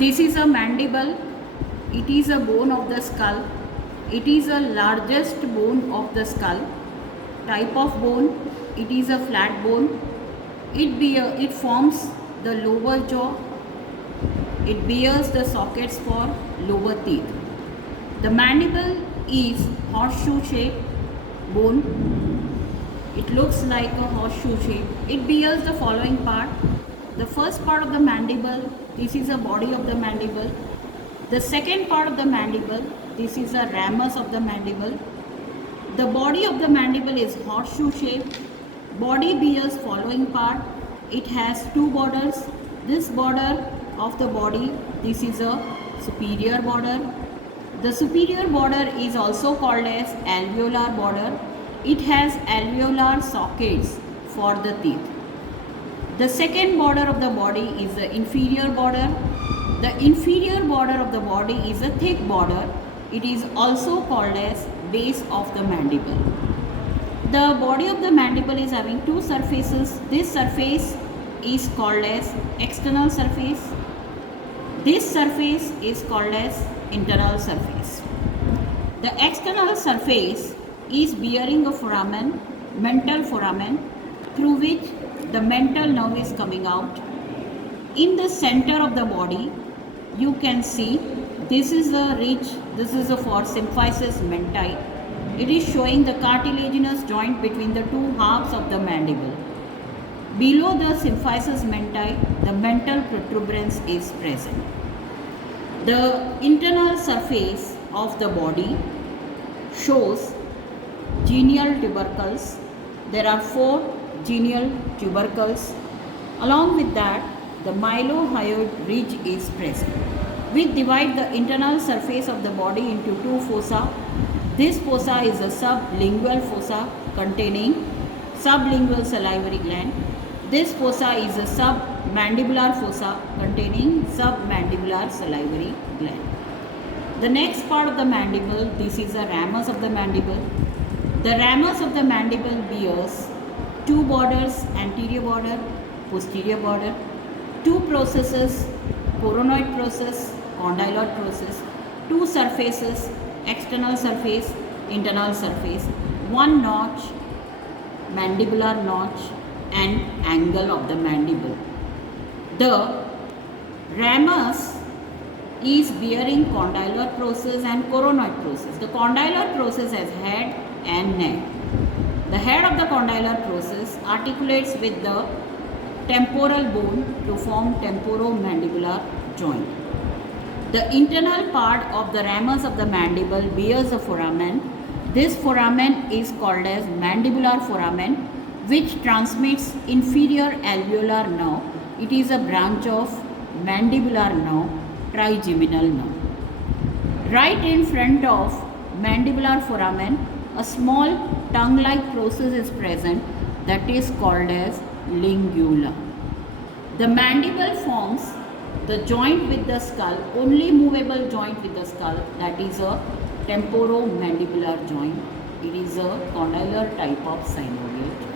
This is a mandible. It is a bone of the skull. It is the largest bone of the skull. Type of bone, it is a flat bone. It forms the lower jaw. It bears the sockets for lower teeth. The mandible is horseshoe shaped bone. It looks like a horseshoe shape. It bears the following part. The first part of the mandible, this is the body of the mandible. The second part of the mandible, this is the ramus of the mandible. The body of the mandible is horseshoe shaped. Body bears following part. It has two borders. This border of the body, this is a superior border. The superior border is also called as alveolar border. It has alveolar sockets for the teeth. The second border of the body is the inferior border. The inferior border of the body is a thick border. It is also called as base of the mandible. The body of the mandible is having two surfaces. This surface is called as external surface. This surface is called as internal surface. The external surface is bearing a foramen, mental foramen, through which the mental nerve is coming out. In the center of the body, you can see this is a ridge, this is a for symphysis menti. It is showing the cartilaginous joint between the two halves of the mandible. Below the symphysis menti, the mental protuberance is present. The internal surface of the body shows genial tubercles. There are 4 genial tubercles. Along with that, the mylohyoid ridge is present. We divide the internal surface of the body into 2 fossa. This fossa is a sublingual fossa containing sublingual salivary gland. This fossa is a submandibular fossa containing submandibular salivary gland. The next part of the mandible, this is the ramus of the mandible. The ramus of the mandible bears 2 borders, anterior border, posterior border, 2 processes, coronoid process, condyloid process, 2 surfaces, external surface, internal surface, 1 notch, mandibular notch, and angle of the mandible. The ramus is bearing condylar process and coronoid process. The condylar process has head and neck. The head of the condylar process articulates with the temporal bone to form temporomandibular joint. The internal part of the ramus of the mandible bears a foramen. This foramen is called as mandibular foramen, which transmits inferior alveolar nerve. It is a branch of mandibular nerve, trigeminal nerve. Right in front of mandibular foramen, a small tongue-like process is present that is called as lingula. The mandible forms the joint with the skull, only movable joint with the skull, that is a temporomandibular joint. It is a condylar type of synovial joint.